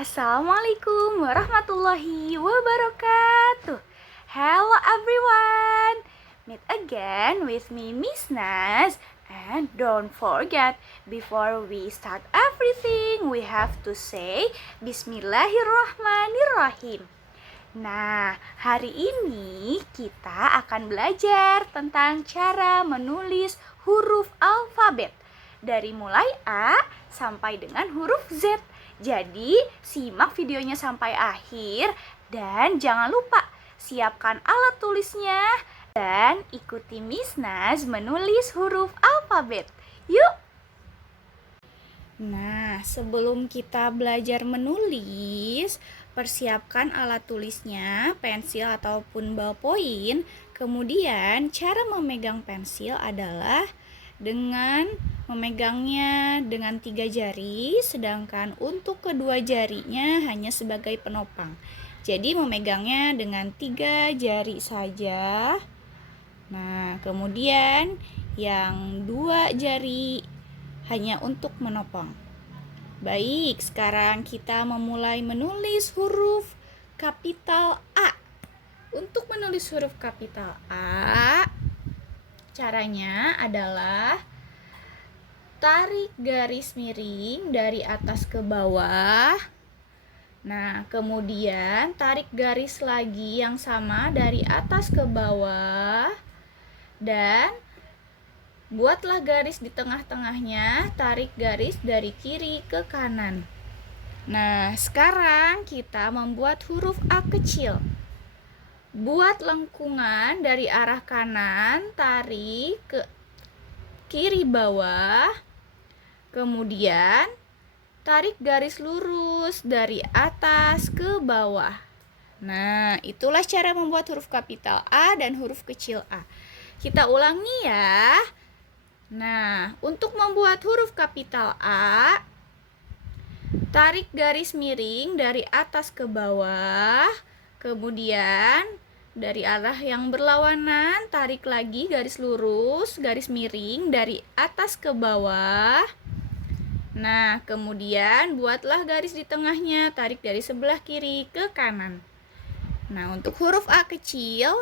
Assalamualaikum warahmatullahi wabarakatuh. Hello everyone. Meet again with me, Miss Naz. And don't forget, before we start everything, we have to say Bismillahirrahmanirrahim. Nah, hari ini kita akan belajar tentang cara menulis huruf alfabet dari mulai A sampai dengan huruf Z. Jadi, simak videonya sampai akhir dan jangan lupa siapkan alat tulisnya dan ikuti Miss Naz menulis huruf alfabet. Yuk! Nah, sebelum kita belajar menulis, persiapkan alat tulisnya, pensil ataupun ballpoint. Kemudian, cara memegang pensil adalah dengan memegangnya dengan 3 jari, sedangkan untuk kedua jarinya hanya sebagai penopang. Jadi, memegangnya dengan 3 jari saja. Nah, kemudian yang 2 jari hanya untuk menopang. Baik, sekarang kita memulai menulis huruf kapital A. Untuk menulis huruf kapital A, caranya adalah tarik garis miring dari atas ke bawah. Nah, kemudian tarik garis lagi yang sama dari atas ke bawah. Dan buatlah garis di tengah-tengahnya, tarik garis dari kiri ke kanan. Nah, sekarang kita membuat huruf A kecil. Buat lengkungan dari arah kanan, tarik ke kiri bawah. Kemudian, tarik garis lurus dari atas ke bawah. Nah, itulah cara membuat huruf kapital A dan huruf kecil A. Kita ulangi ya. Nah, untuk membuat huruf kapital A, tarik garis miring dari atas ke bawah, kemudian dari arah yang berlawanan, tarik lagi garis lurus, garis miring dari atas ke bawah. Nah, kemudian buatlah garis di tengahnya, tarik dari sebelah kiri ke kanan. Nah, untuk huruf A kecil,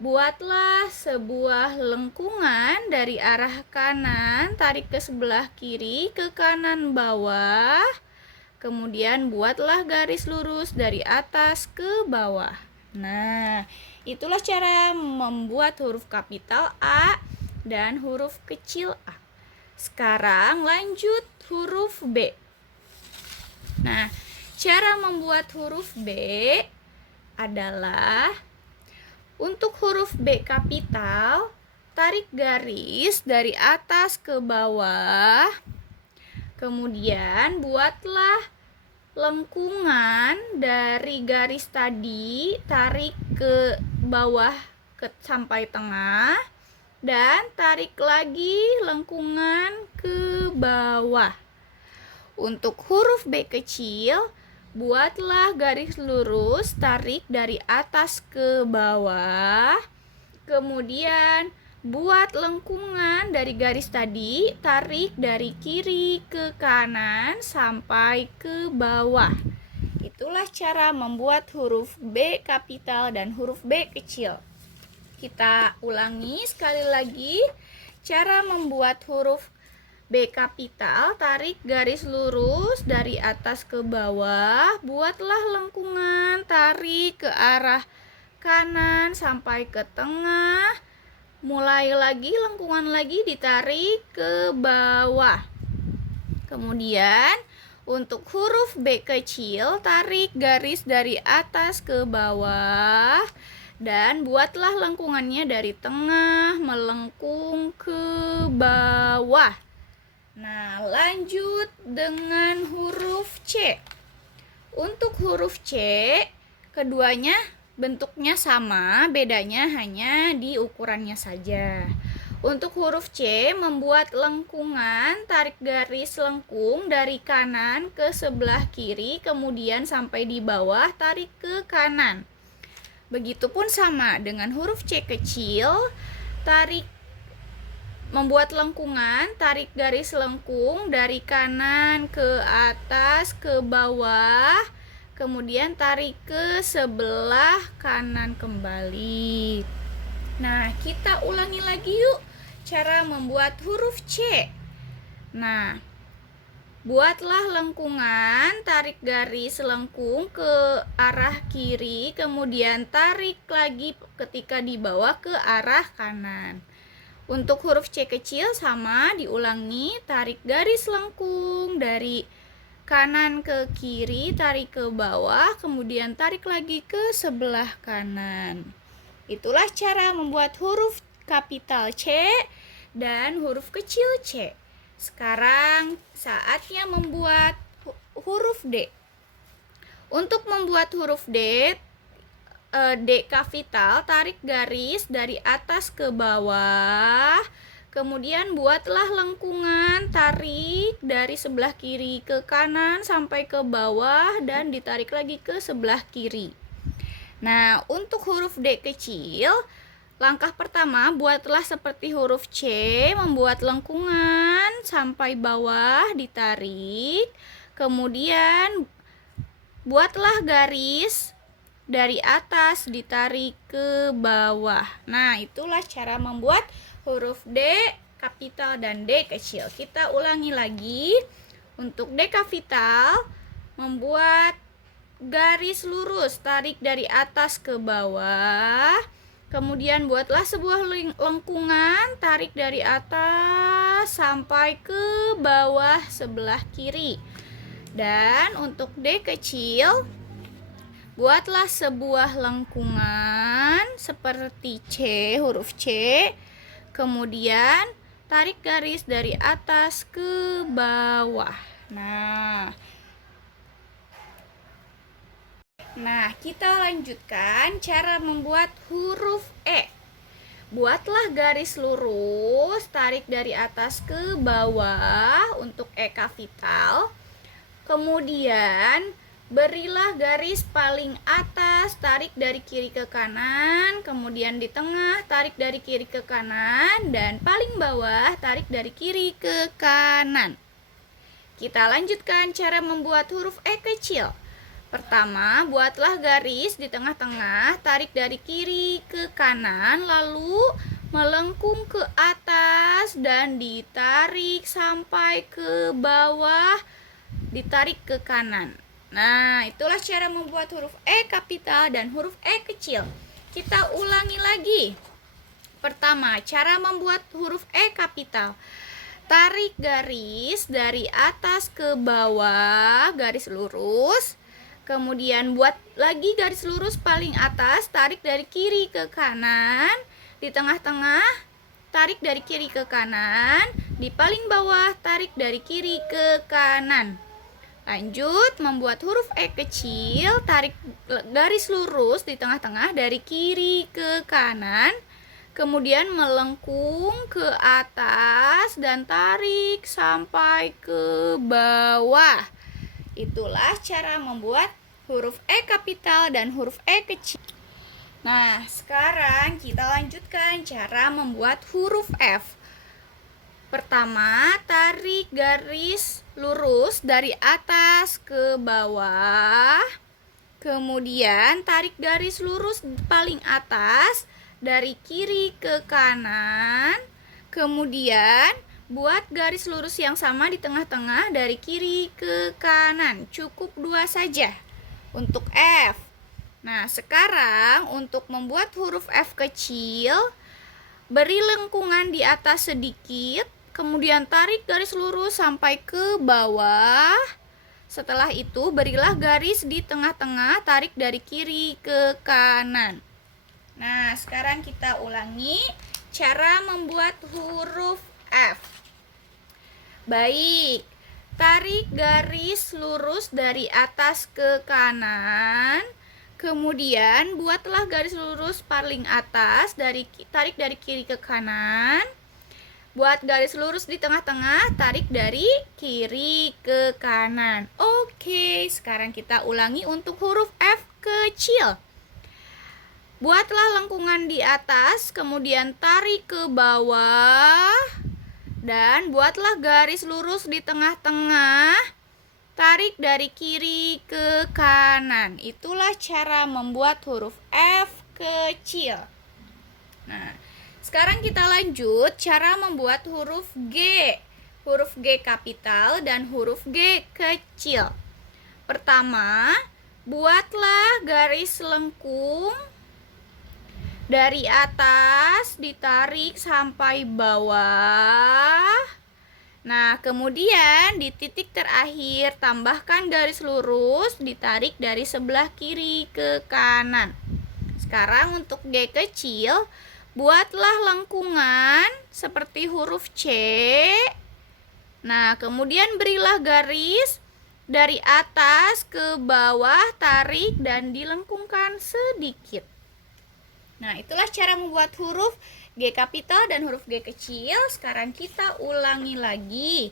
buatlah sebuah lengkungan dari arah kanan, tarik ke sebelah kiri ke kanan bawah. Kemudian buatlah garis lurus dari atas ke bawah. Nah, itulah cara membuat huruf kapital A dan huruf kecil A. Sekarang lanjut huruf B. Nah, cara membuat huruf B adalah untuk huruf B kapital, tarik garis dari atas ke bawah. Kemudian buatlah lengkungan dari garis tadi, tarik ke bawah sampai tengah. Dan tarik lagi lengkungan ke bawah. Untuk huruf B kecil, buatlah garis lurus, tarik dari atas ke bawah. Kemudian buat lengkungan dari garis tadi, tarik dari kiri ke kanan sampai ke bawah. Itulah cara membuat huruf B kapital dan huruf B kecil. Kita ulangi sekali lagi. Cara membuat huruf B kapital, tarik garis lurus dari atas ke bawah, buatlah lengkungan, tarik ke arah kanan sampai ke tengah, mulai lagi lengkungan lagi ditarik ke bawah. Kemudian untuk huruf B kecil, tarik garis dari atas ke bawah dan buatlah lengkungannya dari tengah melengkung ke bawah. Nah, lanjut dengan huruf C. Untuk huruf C, keduanya bentuknya sama, bedanya hanya di ukurannya saja. Untuk huruf C, membuat lengkungan, tarik garis lengkung dari kanan ke sebelah kiri, kemudian sampai di bawah, tarik ke kanan. Begitupun sama dengan huruf C kecil, tarik membuat lengkungan, tarik garis lengkung dari kanan ke atas ke bawah, kemudian tarik ke sebelah kanan kembali. Nah, kita ulangi lagi yuk cara membuat huruf C. Nah, buatlah lengkungan, tarik garis lengkung ke arah kiri, kemudian tarik lagi ketika dibawa ke arah kanan. Untuk huruf C kecil sama, diulangi, tarik garis lengkung dari kanan ke kiri, tarik ke bawah, kemudian tarik lagi ke sebelah kanan. Itulah cara membuat huruf kapital C dan huruf kecil C. Sekarang saatnya membuat huruf D. Untuk membuat huruf D, D kapital, tarik garis dari atas ke bawah, kemudian buatlah lengkungan, tarik dari sebelah kiri ke kanan sampai ke bawah dan ditarik lagi ke sebelah kiri. Nah, untuk huruf D kecil, langkah pertama buatlah seperti huruf C, membuat lengkungan sampai bawah, ditarik, kemudian buatlah garis dari atas ditarik ke bawah. Nah, itulah cara membuat huruf D kapital dan D kecil. Kita ulangi lagi. Untuk D kapital, membuat garis lurus, tarik dari atas ke bawah. Kemudian buatlah sebuah lengkungan, tarik dari atas sampai ke bawah sebelah kiri. Dan untuk D kecil, buatlah sebuah lengkungan seperti C, huruf C. Kemudian tarik garis dari atas ke bawah. Nah, kita lanjutkan cara membuat huruf E. Buatlah garis lurus, tarik dari atas ke bawah untuk E kapital. Kemudian berilah garis paling atas, tarik dari kiri ke kanan, kemudian di tengah, tarik dari kiri ke kanan, dan paling bawah, tarik dari kiri ke kanan. Kita lanjutkan cara membuat huruf E kecil. Pertama, buatlah garis di tengah-tengah, tarik dari kiri ke kanan, lalu melengkung ke atas dan ditarik sampai ke bawah, ditarik ke kanan. Nah, itulah cara membuat huruf E kapital dan huruf E kecil. Kita ulangi lagi. Pertama, cara membuat huruf E kapital. Tarik garis dari atas ke bawah, garis lurus. Kemudian buat lagi garis lurus paling atas, tarik dari kiri ke kanan. Di tengah-tengah, tarik dari kiri ke kanan. Di paling bawah, tarik dari kiri ke kanan. Lanjut, membuat huruf E kecil, tarik garis lurus di tengah-tengah dari kiri ke kanan, kemudian melengkung ke atas dan tarik sampai ke bawah. Itulah cara membuat huruf E kapital dan huruf E kecil. Nah, sekarang kita lanjutkan cara membuat huruf F. Pertama, tarik garis lurus dari atas ke bawah. Kemudian tarik garis lurus paling atas dari kiri ke kanan. Kemudian buat garis lurus yang sama di tengah-tengah dari kiri ke kanan. Cukup 2 saja untuk F. Nah, sekarang untuk membuat huruf F kecil, beri lengkungan di atas sedikit. Kemudian tarik garis lurus sampai ke bawah. Setelah itu berilah garis di tengah-tengah, tarik dari kiri ke kanan. Nah, sekarang kita ulangi cara membuat huruf F. Baik, tarik garis lurus dari atas ke kanan. Kemudian buatlah garis lurus paling atas, tarik dari kiri ke kanan. Buat garis lurus di tengah-tengah, tarik dari kiri ke kanan. Oke, sekarang kita ulangi untuk huruf F kecil. Buatlah lengkungan di atas, kemudian tarik ke bawah, dan buatlah garis lurus di tengah-tengah. Tarik dari kiri ke kanan. Itulah cara membuat huruf F kecil. Nah, sekarang kita lanjut cara membuat huruf G. Huruf G kapital dan huruf G kecil. Pertama, buatlah garis lengkung dari atas, ditarik sampai bawah. Nah, kemudian di titik terakhir tambahkan garis lurus, ditarik dari sebelah kiri ke kanan. Sekarang untuk G kecil, buatlah lengkungan seperti huruf C. Nah, kemudian berilah garis dari atas ke bawah, tarik dan dilengkungkan sedikit. Nah, itulah cara membuat huruf G kapital dan huruf G kecil. Sekarang kita ulangi lagi.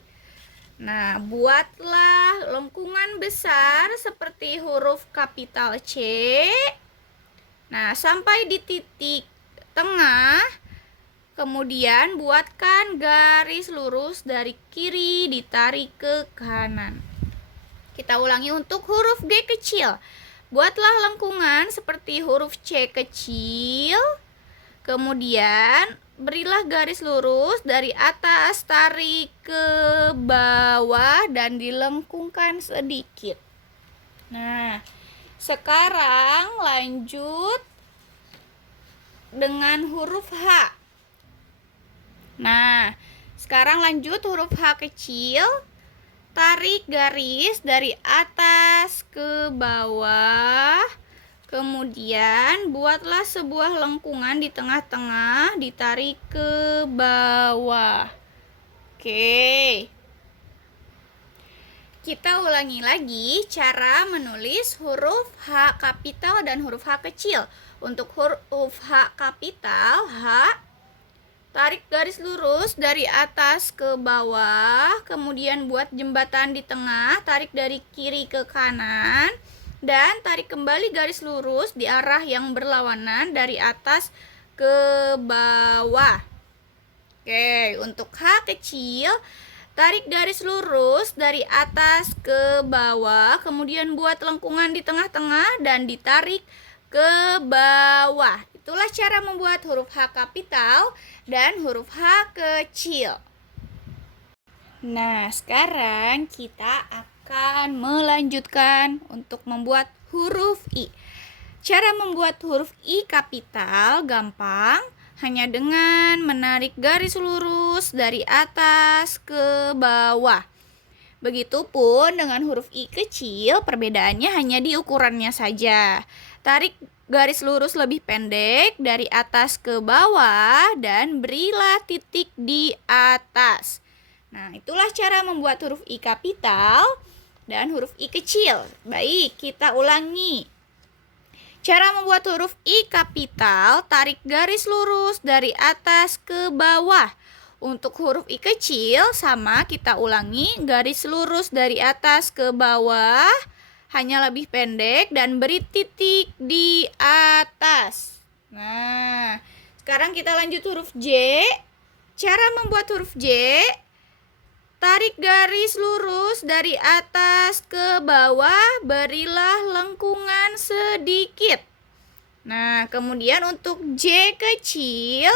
Nah, buatlah lengkungan besar seperti huruf kapital C. Nah, sampai di titik tengah. Kemudian buatkan garis lurus dari kiri ditarik ke kanan. Kita ulangi untuk huruf G kecil. Buatlah lengkungan seperti huruf C kecil. Kemudian berilah garis lurus dari atas, tarik ke bawah dan dilengkungkan sedikit. Nah, sekarang lanjut dengan huruf H. Nah, sekarang lanjut huruf H kecil. Tarik garis dari atas ke bawah. Kemudian buatlah sebuah lengkungan di tengah-tengah, ditarik ke bawah. Oke. Kita ulangi lagi cara menulis huruf H kapital dan huruf H kecil. Untuk huruf H kapital, H, tarik garis lurus dari atas ke bawah, kemudian buat jembatan di tengah, tarik dari kiri ke kanan, dan tarik kembali garis lurus di arah yang berlawanan dari atas ke bawah. Oke, untuk H kecil, tarik garis lurus dari atas ke bawah, kemudian buat lengkungan di tengah-tengah dan ditarik ke bawah. Itulah cara membuat huruf H kapital dan huruf H kecil. Nah, sekarang kita akan melanjutkan untuk membuat huruf I. Cara membuat huruf I kapital gampang, hanya dengan menarik garis lurus dari atas ke bawah. Begitupun dengan huruf I kecil, perbedaannya hanya di ukurannya saja. Tarik garis lurus lebih pendek dari atas ke bawah dan berilah titik di atas. Nah, itulah cara membuat huruf I kapital dan huruf I kecil. Baik, kita ulangi. Cara membuat huruf I kapital, tarik garis lurus dari atas ke bawah. Untuk huruf I kecil, sama kita ulangi, garis lurus dari atas ke bawah, hanya lebih pendek dan beri titik di atas. Nah, sekarang kita lanjut huruf J. Cara membuat huruf J, tarik garis lurus dari atas ke bawah, berilah lengkungan sedikit. Nah, kemudian untuk J kecil,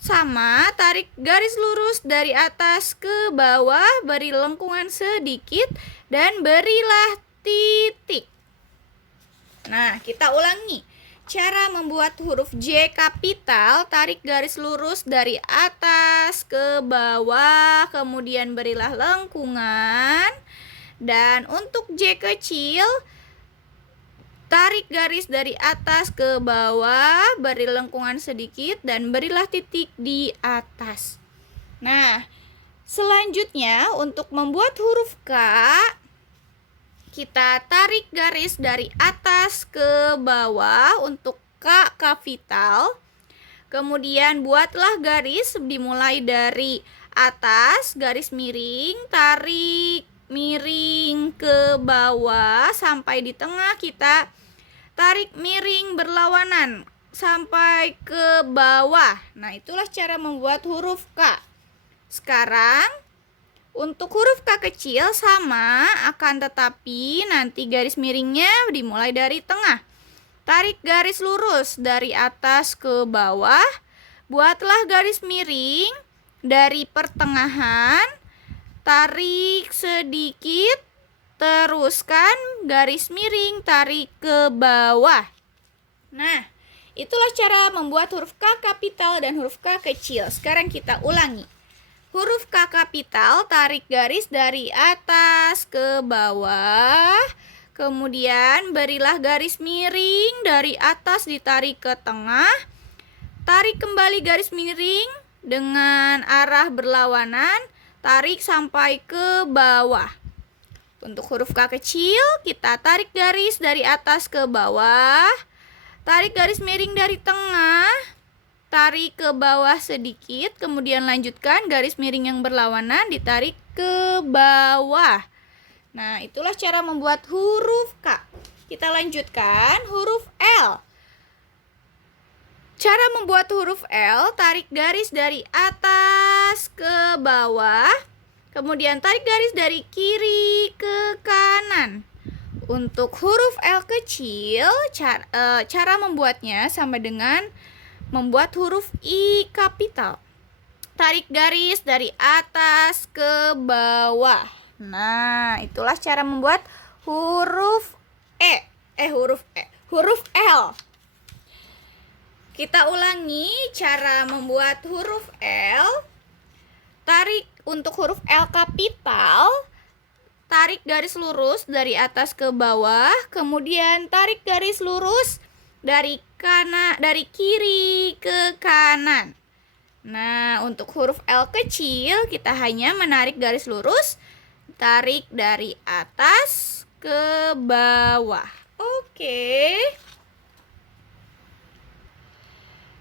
sama, tarik garis lurus dari atas ke bawah, beri lengkungan sedikit, dan berilah titik. Nah, kita ulangi. Cara membuat huruf J kapital, tarik garis lurus dari atas ke bawah, kemudian berilah lengkungan. Dan untuk J kecil, tarik garis dari atas ke bawah, beri lengkungan sedikit, dan berilah titik di atas. Nah, selanjutnya untuk membuat huruf K, kita tarik garis dari atas ke bawah untuk K kapital. Kemudian buatlah garis dimulai dari atas, garis miring, tarik miring ke bawah sampai di tengah kita tarik miring berlawanan. sampai ke bawah. Nah, itulah cara membuat huruf K. Sekarang untuk huruf K kecil sama, akan tetapi nanti garis miringnya dimulai dari tengah. Tarik garis lurus dari atas ke bawah. Buatlah garis miring dari pertengahan. Tarik sedikit. Teruskan garis miring, tarik ke bawah. Nah, itulah cara membuat huruf K kapital dan huruf K kecil. Sekarang kita ulangi. Huruf K kapital, tarik garis dari atas ke bawah. Kemudian berilah garis miring dari atas ditarik ke tengah. Tarik kembali garis miring dengan arah berlawanan. Tarik sampai ke bawah. Untuk huruf K kecil, kita tarik garis dari atas ke bawah. Tarik garis miring dari tengah. Tarik ke bawah sedikit. Kemudian lanjutkan garis miring yang berlawanan, ditarik ke bawah. Nah, itulah cara membuat huruf K. Kita lanjutkan huruf L. Cara membuat huruf L, tarik garis dari atas ke bawah. Kemudian tarik garis dari kiri ke kanan. Untuk huruf L kecil, cara membuatnya sama dengan membuat huruf I kapital. Tarik garis dari atas ke bawah. Nah, itulah cara membuat huruf huruf L. Kita ulangi cara membuat huruf L. Tarik untuk huruf L kapital, tarik garis lurus dari atas ke bawah, kemudian tarik garis lurus dari kiri ke kanan. Nah, untuk huruf L kecil kita hanya menarik garis lurus, tarik dari atas ke bawah. Oke.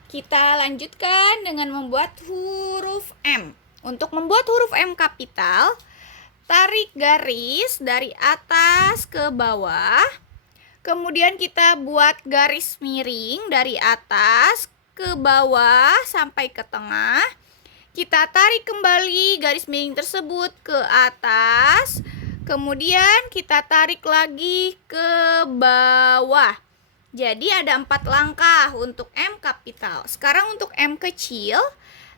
Kita lanjutkan dengan membuat huruf M. Untuk membuat huruf M kapital, tarik garis dari atas ke bawah. Kemudian kita buat garis miring dari atas ke bawah sampai ke tengah. Kita tarik kembali garis miring tersebut ke atas. Kemudian kita tarik lagi ke bawah. Jadi ada 4 langkah untuk M kapital. Sekarang untuk M kecil,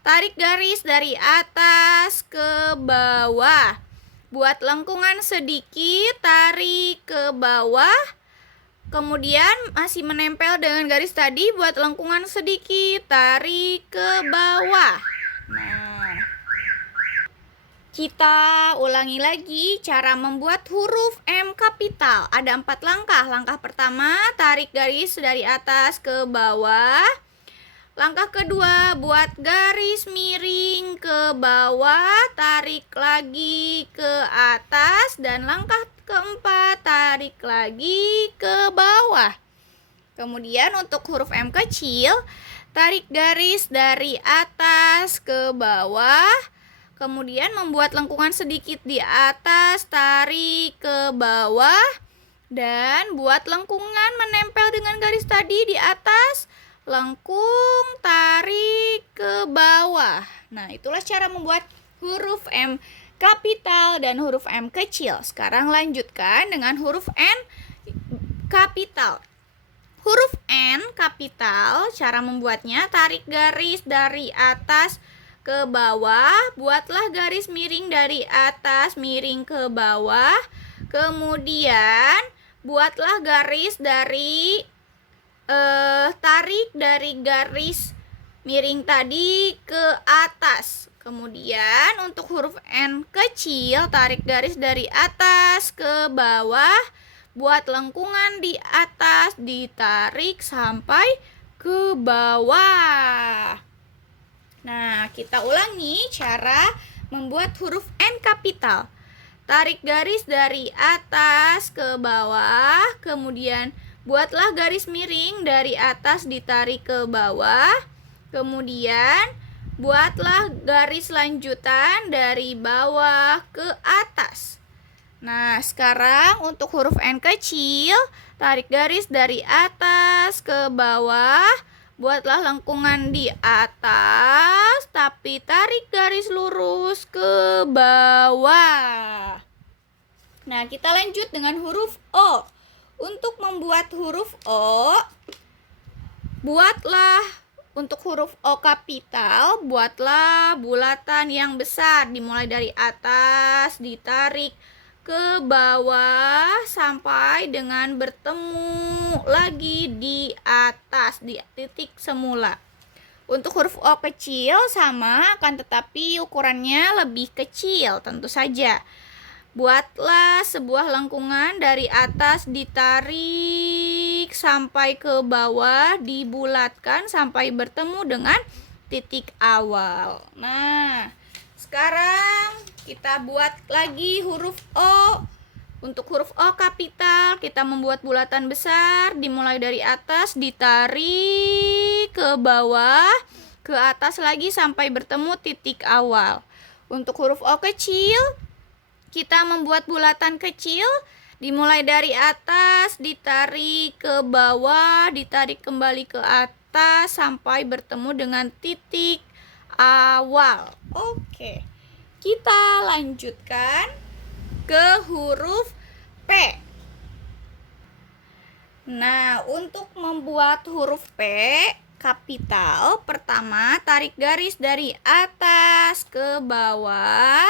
tarik garis dari atas ke bawah. Buat lengkungan sedikit, tarik ke bawah. Kemudian masih menempel dengan garis tadi, buat lengkungan sedikit, tarik ke bawah. Nah, kita ulangi lagi cara membuat huruf M kapital. Ada 4 langkah. Langkah pertama, tarik garis dari atas ke bawah. Langkah kedua, buat garis miring ke bawah, tarik lagi ke atas. Dan langkah keempat, tarik lagi ke bawah. Kemudian untuk huruf M kecil, tarik garis dari atas ke bawah. Kemudian membuat lengkungan sedikit di atas, tarik ke bawah. Dan buat lengkungan menempel dengan garis tadi di atas, lengkung, tarik ke bawah. Nah, itulah cara membuat huruf M kapital dan huruf M kecil. Sekarang lanjutkan dengan huruf N kapital. Huruf N kapital, cara membuatnya, tarik garis dari atas ke bawah. Buatlah garis miring dari atas, miring ke bawah. Kemudian buatlah garis dari tarik dari garis miring tadi ke atas. Kemudian untuk huruf N kecil, tarik garis dari atas ke bawah. Buat lengkungan di atas, ditarik sampai ke bawah. Nah, kita ulangi cara membuat huruf N kapital. Tarik garis dari atas ke bawah, kemudian buatlah garis miring dari atas ditarik ke bawah. Kemudian buatlah garis lanjutan dari bawah ke atas. Nah, sekarang untuk huruf N kecil, tarik garis dari atas ke bawah. Buatlah lengkungan di atas, tapi tarik garis lurus ke bawah. Nah, kita lanjut dengan huruf O. Untuk membuat huruf O, untuk huruf O kapital, buatlah bulatan yang besar. Dimulai dari atas, ditarik ke bawah sampai dengan bertemu lagi di atas di titik semula. Untuk huruf O kecil sama, akan tetapi ukurannya lebih kecil tentu saja. Buatlah sebuah lengkungan dari atas, ditarik sampai ke bawah, dibulatkan sampai bertemu dengan titik awal. Nah, sekarang kita buat lagi huruf O. Untuk huruf O kapital, kita membuat bulatan besar, dimulai dari atas, ditarik ke bawah, ke atas lagi sampai bertemu titik awal. Untuk huruf O kecil, kita membuat bulatan kecil, dimulai dari atas, ditarik ke bawah, ditarik kembali ke atas sampai bertemu dengan titik awal. Oke, kita lanjutkan ke huruf P. Nah, untuk membuat huruf P kapital, pertama tarik garis dari atas ke bawah,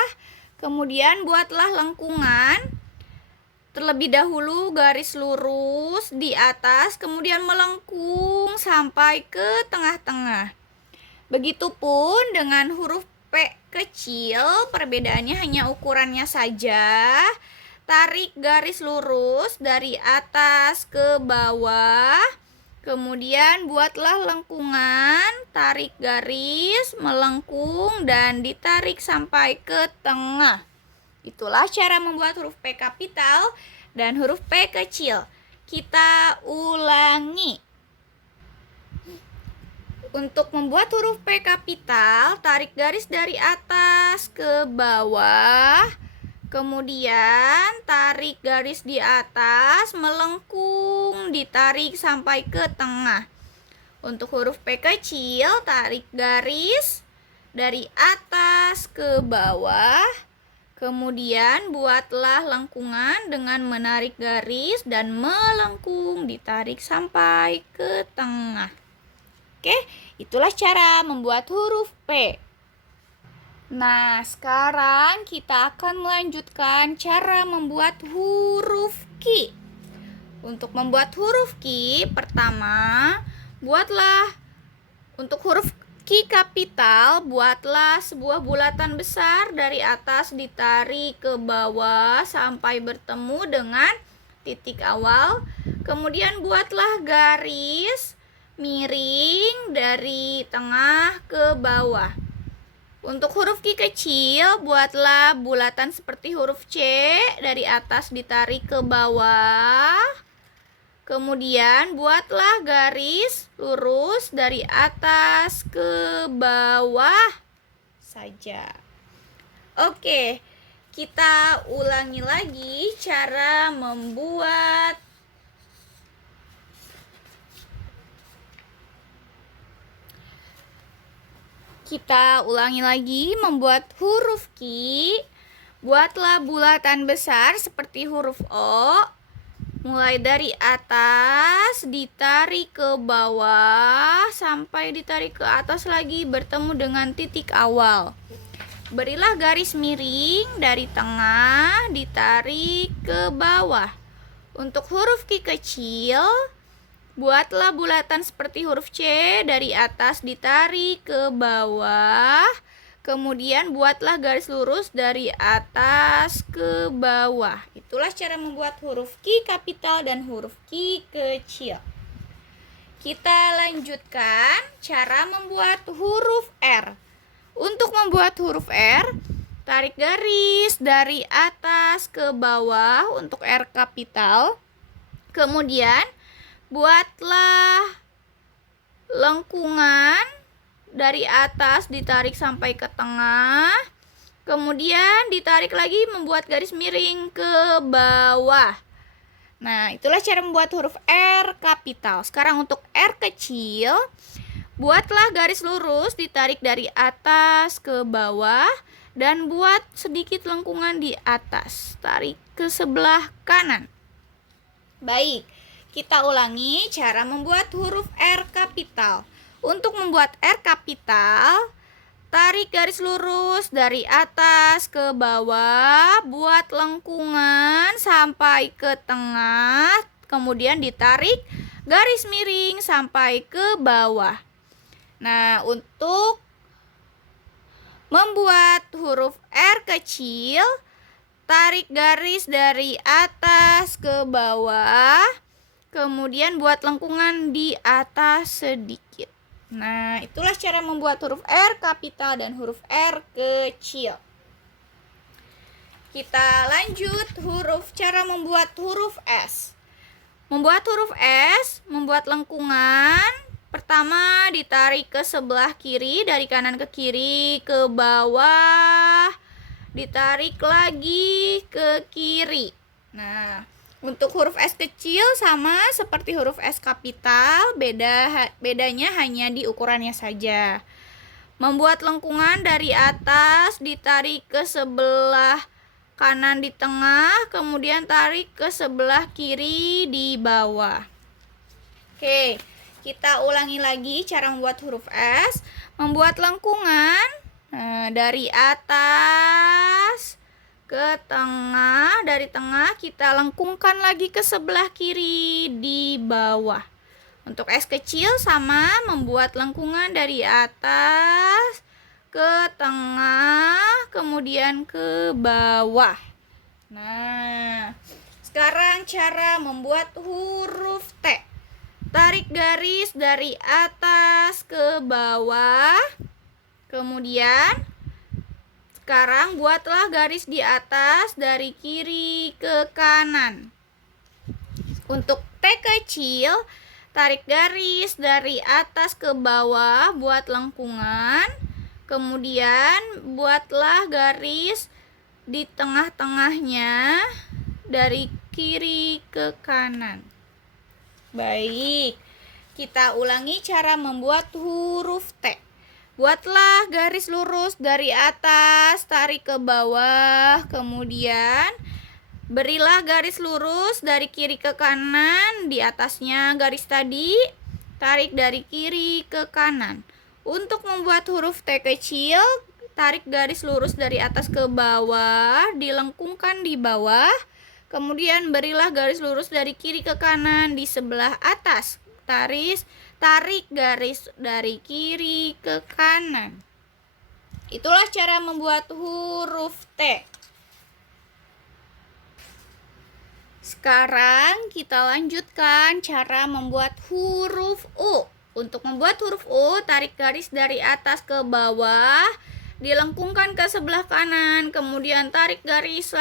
kemudian buatlah lengkungan. Terlebih dahulu garis lurus di atas, kemudian melengkung sampai ke tengah-tengah. Begitupun dengan huruf P kecil, perbedaannya hanya ukurannya saja. Tarik garis lurus dari atas ke bawah, kemudian buatlah lengkungan, tarik garis, melengkung, dan ditarik sampai ke tengah. Itulah cara membuat huruf P kapital dan huruf P kecil. Kita ulangi. Untuk membuat huruf P kapital, tarik garis dari atas ke bawah, kemudian tarik garis di atas, melengkung, ditarik sampai ke tengah. Untuk huruf P kecil, tarik garis dari atas ke bawah, kemudian buatlah lengkungan dengan menarik garis dan melengkung, ditarik sampai ke tengah. Oke, itulah cara membuat huruf P. Nah, sekarang kita akan melanjutkan cara membuat huruf Q. Untuk membuat huruf Q, pertama, untuk huruf Q kapital, buatlah sebuah bulatan besar dari atas, ditarik ke bawah sampai bertemu dengan titik awal. Kemudian buatlah garis miring dari tengah ke bawah. Untuk huruf Q kecil, buatlah bulatan seperti huruf C, dari atas ditarik ke bawah. Kemudian buatlah garis lurus dari atas ke bawah saja. Oke, kita ulangi lagi cara membuat huruf Q. Buatlah bulatan besar seperti huruf O. Mulai dari atas, ditarik ke bawah, sampai ditarik ke atas lagi, bertemu dengan titik awal. Berilah garis miring dari tengah, ditarik ke bawah. Untuk huruf Q kecil, buatlah bulatan seperti huruf C, dari atas ditarik ke bawah, kemudian buatlah garis lurus dari atas ke bawah. Itulah cara membuat huruf Q kapital dan huruf Q kecil. Kita lanjutkan cara membuat huruf R. Untuk membuat huruf R, tarik garis dari atas ke bawah untuk R kapital. Kemudian buatlah lengkungan dari atas, ditarik sampai ke tengah, kemudian ditarik lagi, membuat garis miring ke bawah. Nah, itulah cara membuat huruf R kapital. Sekarang untuk R kecil, Buatlah garis lurus, ditarik dari atas ke bawah, dan buat sedikit lengkungan di atas. Tarik ke sebelah kanan. Baik, kita ulangi cara membuat huruf R kapital. Untuk membuat R kapital, tarik garis lurus dari atas ke bawah, buat lengkungan sampai ke tengah, kemudian ditarik garis miring sampai ke bawah. Nah, untuk membuat huruf R kecil, tarik garis dari atas ke bawah, kemudian buat lengkungan di atas sedikit. Nah, itulah cara membuat huruf R kapital dan huruf R kecil. Kita lanjut cara membuat huruf S. Membuat huruf S, membuat lengkungan. Pertama, ditarik ke sebelah kiri, dari kanan ke kiri, ke bawah. Ditarik lagi ke kiri. Nah, untuk huruf S kecil sama seperti huruf S kapital, bedanya hanya di ukurannya saja. Membuat lengkungan dari atas, ditarik ke sebelah kanan di tengah, kemudian tarik ke sebelah kiri di bawah. Oke, kita ulangi lagi cara membuat huruf S. Membuat lengkungan dari atas ke tengah, dari tengah kita lengkungkan lagi ke sebelah kiri di bawah. Untuk S kecil sama, membuat lengkungan dari atas ke tengah, kemudian ke bawah. Nah, sekarang cara membuat huruf T. Tarik garis dari atas ke bawah, kemudian sekarang buatlah garis di atas dari kiri ke kanan. Untuk T kecil, tarik garis dari atas ke bawah, buat lengkungan. Kemudian buatlah garis di tengah-tengahnya dari kiri ke kanan. Baik, kita ulangi cara membuat huruf T. Buatlah garis lurus dari atas, tarik ke bawah, kemudian berilah garis lurus dari kiri ke kanan, di atasnya garis tadi, tarik dari kiri ke kanan. Untuk membuat huruf T kecil, tarik garis lurus dari atas ke bawah, dilengkungkan di bawah, kemudian berilah garis lurus dari kiri ke kanan di sebelah atas. Tarik garis dari kiri ke kanan. Itulah cara membuat huruf T. Sekarang kita lanjutkan cara membuat huruf U. Untuk membuat huruf U, tarik garis dari atas ke bawah, dilengkungkan ke sebelah kanan, kemudian tarik garis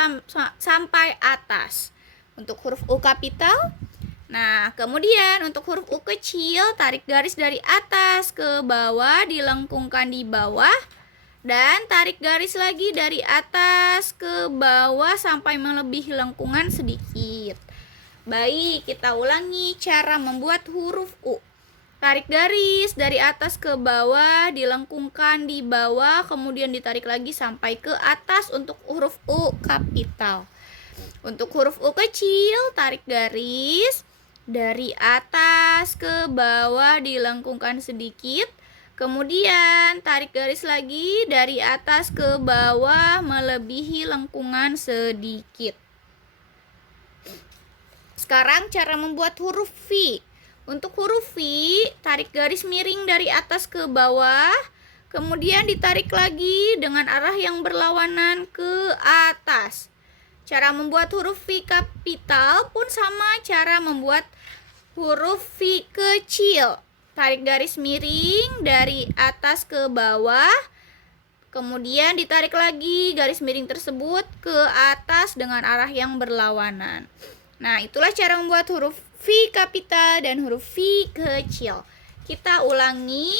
sampai atas. Untuk huruf U kapital, nah, kemudian untuk huruf U kecil, tarik garis dari atas ke bawah, dilengkungkan di bawah, dan tarik garis lagi dari atas ke bawah sampai melebihi lengkungan sedikit. Baik, kita ulangi cara membuat huruf U. Tarik garis dari atas ke bawah, dilengkungkan di bawah, kemudian ditarik lagi sampai ke atas untuk huruf U kapital. Untuk huruf U kecil, tarik garis dari atas ke bawah, dilengkungkan sedikit, kemudian tarik garis lagi dari atas ke bawah melebihi lengkungan sedikit. Sekarang cara membuat huruf V. Untuk huruf V, tarik garis miring dari atas ke bawah, kemudian ditarik lagi dengan arah yang berlawanan ke atas. Cara membuat huruf V kapital pun sama cara membuat huruf V kecil. Tarik garis miring dari atas ke bawah, kemudian ditarik lagi garis miring tersebut ke atas dengan arah yang berlawanan. Nah, itulah cara membuat huruf V kapital dan huruf V kecil. Kita ulangi.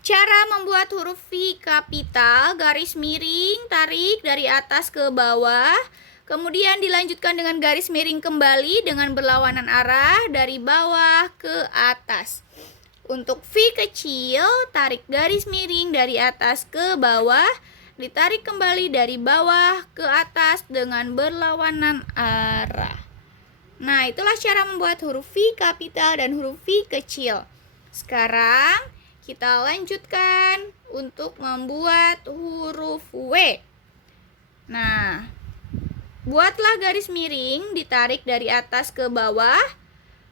Cara membuat huruf V kapital, garis miring, tarik dari atas ke bawah, kemudian dilanjutkan dengan garis miring kembali dengan berlawanan arah dari bawah ke atas. Untuk V kecil, tarik garis miring dari atas ke bawah, ditarik kembali dari bawah ke atas dengan berlawanan arah. Nah, itulah cara membuat huruf V kapital dan huruf V kecil. Sekarang kita lanjutkan untuk membuat huruf W. Nah, buatlah garis miring, ditarik dari atas ke bawah.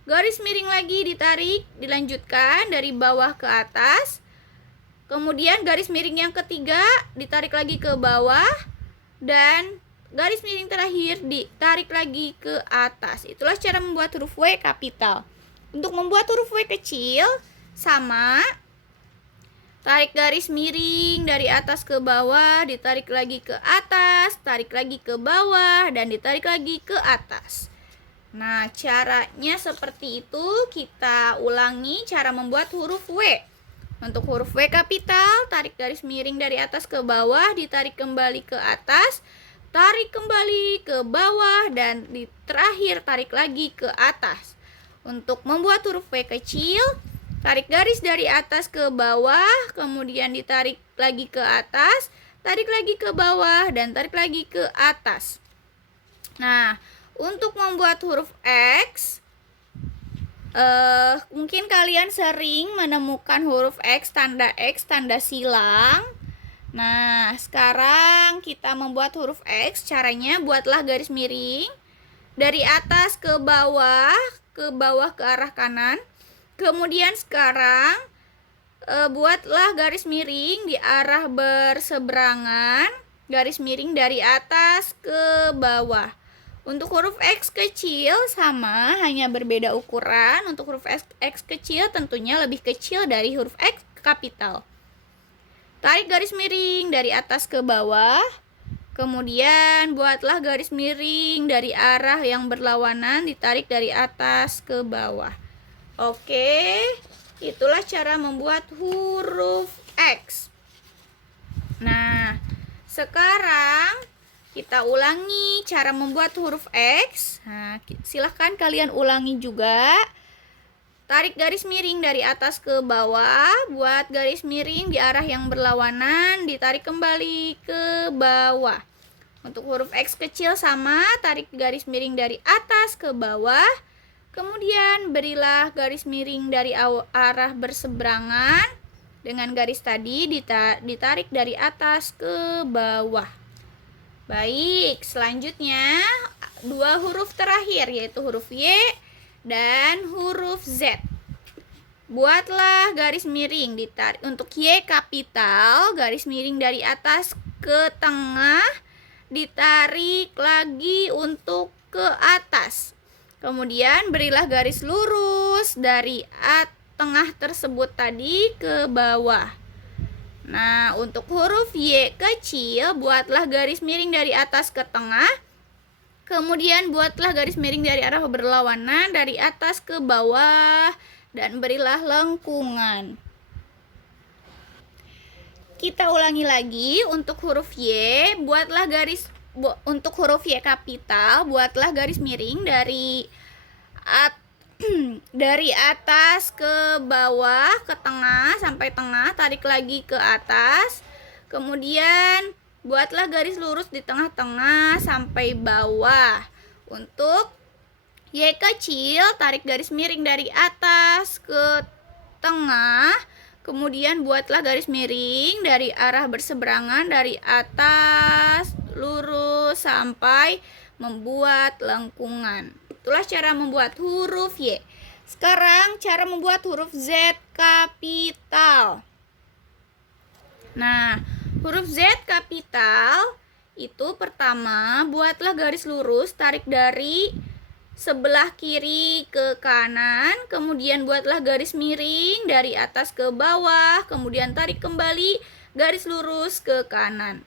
Garis miring lagi ditarik, dilanjutkan dari bawah ke atas. Kemudian garis miring yang ketiga ditarik lagi ke bawah. Dan garis miring terakhir ditarik lagi ke atas. Itulah cara membuat huruf W kapital. Untuk membuat huruf W kecil, sama. Tarik garis miring dari atas ke bawah, ditarik lagi ke atas, tarik lagi ke bawah, dan ditarik lagi ke atas. Nah, caranya seperti itu. Kita ulangi cara membuat huruf W. Untuk huruf W kapital, tarik garis miring dari atas ke bawah, ditarik kembali ke atas, tarik kembali ke bawah, dan di terakhir tarik lagi ke atas. Untuk membuat huruf W kecil, tarik garis dari atas ke bawah, kemudian ditarik lagi ke atas, tarik lagi ke bawah, dan tarik lagi ke atas. Nah, untuk membuat huruf X, mungkin kalian sering menemukan huruf X tanda silang. Nah, sekarang kita membuat huruf X. Caranya buatlah garis miring dari atas ke bawah ke arah kanan. Kemudian sekarang buatlah garis miring di arah berseberangan, garis miring dari atas ke bawah. Untuk huruf X kecil sama, hanya berbeda ukuran. Untuk huruf X kecil tentunya lebih kecil dari huruf X kapital. Tarik garis miring dari atas ke bawah. Kemudian buatlah garis miring dari arah yang berlawanan, ditarik dari atas ke bawah. Oke, itulah cara membuat huruf X. Nah, sekarang kita ulangi cara membuat huruf X. Nah, silahkan kalian ulangi juga. Tarik garis miring dari atas ke bawah, buat garis miring di arah yang berlawanan, ditarik kembali ke bawah. Untuk huruf X kecil sama, tarik garis miring dari atas ke bawah, kemudian berilah garis miring dari arah berseberangan dengan garis tadi ditarik dari atas ke bawah. Baik, selanjutnya dua huruf terakhir yaitu huruf Y dan huruf Z. Buatlah garis miring ditarik. Untuk Y kapital, garis miring dari atas ke tengah, ditarik lagi untuk ke atas. Kemudian berilah garis lurus dari tengah tersebut tadi ke bawah. Nah, untuk huruf Y kecil, buatlah garis miring dari atas ke tengah. Kemudian buatlah garis miring dari arah berlawanan dari atas ke bawah dan berilah lengkungan. Kita ulangi lagi. Untuk huruf Y, untuk huruf Y kapital, buatlah garis miring dari atas ke bawah, ke tengah sampai tengah, tarik lagi ke atas. Kemudian buatlah garis lurus di tengah-tengah sampai bawah. Untuk Y kecil, tarik garis miring dari atas ke tengah. Kemudian buatlah garis miring dari arah berseberangan dari atas lurus sampai membuat lengkungan. Itulah cara membuat huruf Y. Sekarang cara membuat huruf Z kapital. Nah, huruf Z kapital itu pertama, buatlah garis lurus, tarik dari sebelah kiri ke kanan, kemudian buatlah garis miring dari atas ke bawah, kemudian tarik kembali garis lurus ke kanan.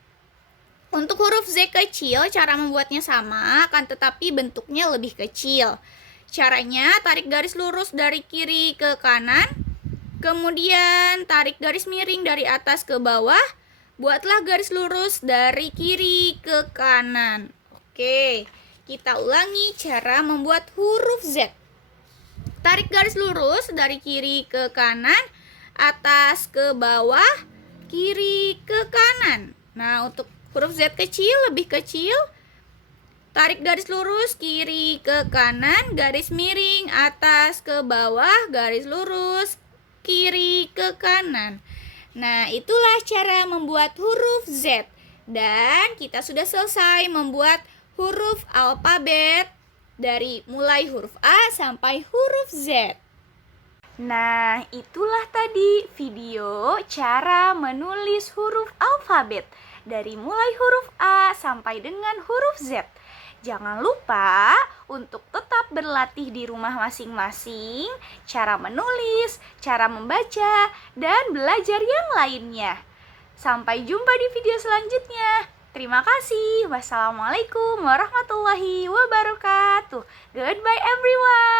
Untuk huruf Z kecil, cara membuatnya sama, akan tetapi bentuknya lebih kecil. Caranya, tarik garis lurus dari kiri ke kanan, kemudian tarik garis miring dari atas ke bawah, buatlah garis lurus dari kiri ke kanan. Oke, kita ulangi cara membuat huruf Z. Tarik garis lurus dari kiri ke kanan, atas ke bawah, kiri ke kanan. Nah, untuk huruf Z kecil, lebih kecil, tarik garis lurus kiri ke kanan, garis miring, atas ke bawah, garis lurus, kiri ke kanan. Nah, itulah cara membuat huruf Z. Dan kita sudah selesai membuat huruf alfabet dari mulai huruf A sampai huruf Z. Nah, itulah tadi video cara menulis huruf alfabet dari mulai huruf A sampai dengan huruf Z. Jangan lupa untuk tetap berlatih di rumah masing-masing, cara menulis, cara membaca, dan belajar yang lainnya. Sampai jumpa di video selanjutnya. Terima kasih. Wassalamualaikum warahmatullahi wabarakatuh. Goodbye everyone.